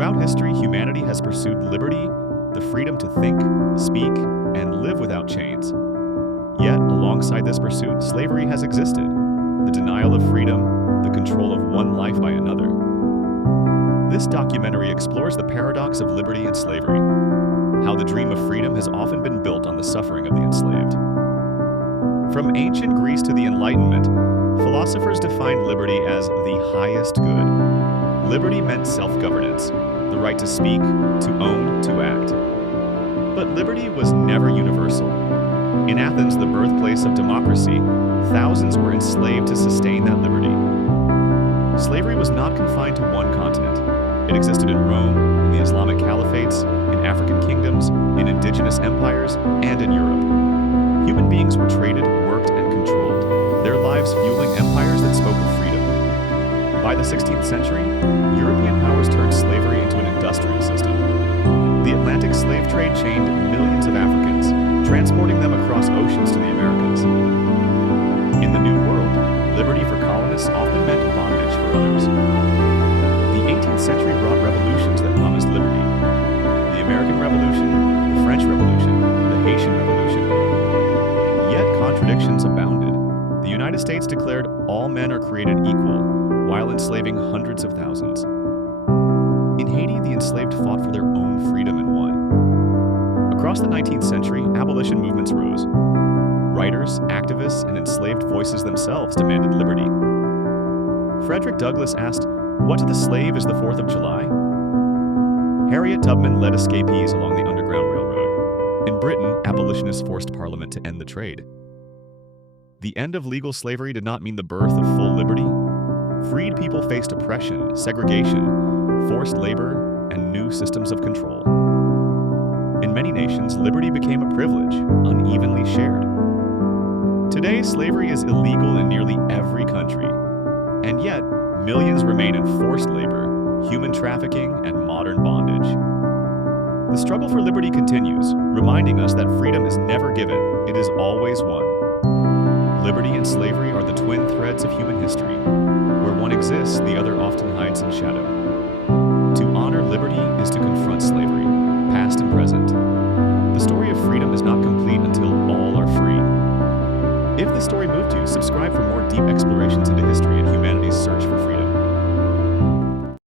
Throughout history, humanity has pursued liberty, the freedom to think, speak, and live without chains. Yet, alongside this pursuit, slavery has existed. The denial of freedom, the control of one life by another. This documentary explores the paradox of liberty and slavery, how the dream of freedom has often been built on the suffering of the enslaved. From ancient Greece to the Enlightenment, philosophers defined liberty as the highest good. Liberty meant self-governance, the right to speak, to own, to act. But liberty was never universal. In Athens, the birthplace of democracy, thousands were enslaved to sustain that liberty. Slavery was not confined to one continent. It existed in Rome, in the Islamic caliphates, in African kingdoms, in indigenous empires, and in Europe. Human beings were traded, worked, and controlled, their lives fueling empires that spoke of freedom. By the 16th century, European powers turned slavery into an industrial system. The Atlantic slave trade chained millions of Africans, transporting them across oceans to the Americas. In the New World, liberty for colonists often meant bondage for others. The 18th century brought revolutions that promised liberty. The American Revolution, the French Revolution, the Haitian Revolution. Yet contradictions abounded. The United States declared all men are created equal, while enslaving hundreds of thousands. In Haiti, the enslaved fought for their own freedom and won. Across the 19th century, abolition movements rose. Writers, activists, and enslaved voices themselves demanded liberty. Frederick Douglass asked, "What to the slave is the 4th of July?" Harriet Tubman led escapees along the Underground Railroad. In Britain, abolitionists forced Parliament to end the trade. The end of legal slavery did not mean the birth of full liberty. Freed people faced oppression, segregation, forced labor, and new systems of control. In many nations, liberty became a privilege, unevenly shared. Today, slavery is illegal in nearly every country, and yet millions remain in forced labor, human trafficking, and modern bondage. The struggle for liberty continues, reminding us that freedom is never given, it is always won. Liberty and slavery are the twin threads of human history. Where one exists, the other often hides in shadow. To honor liberty is to confront slavery, past and present. The story of freedom is not complete until all are free. If this story moved you, subscribe for more deep explorations into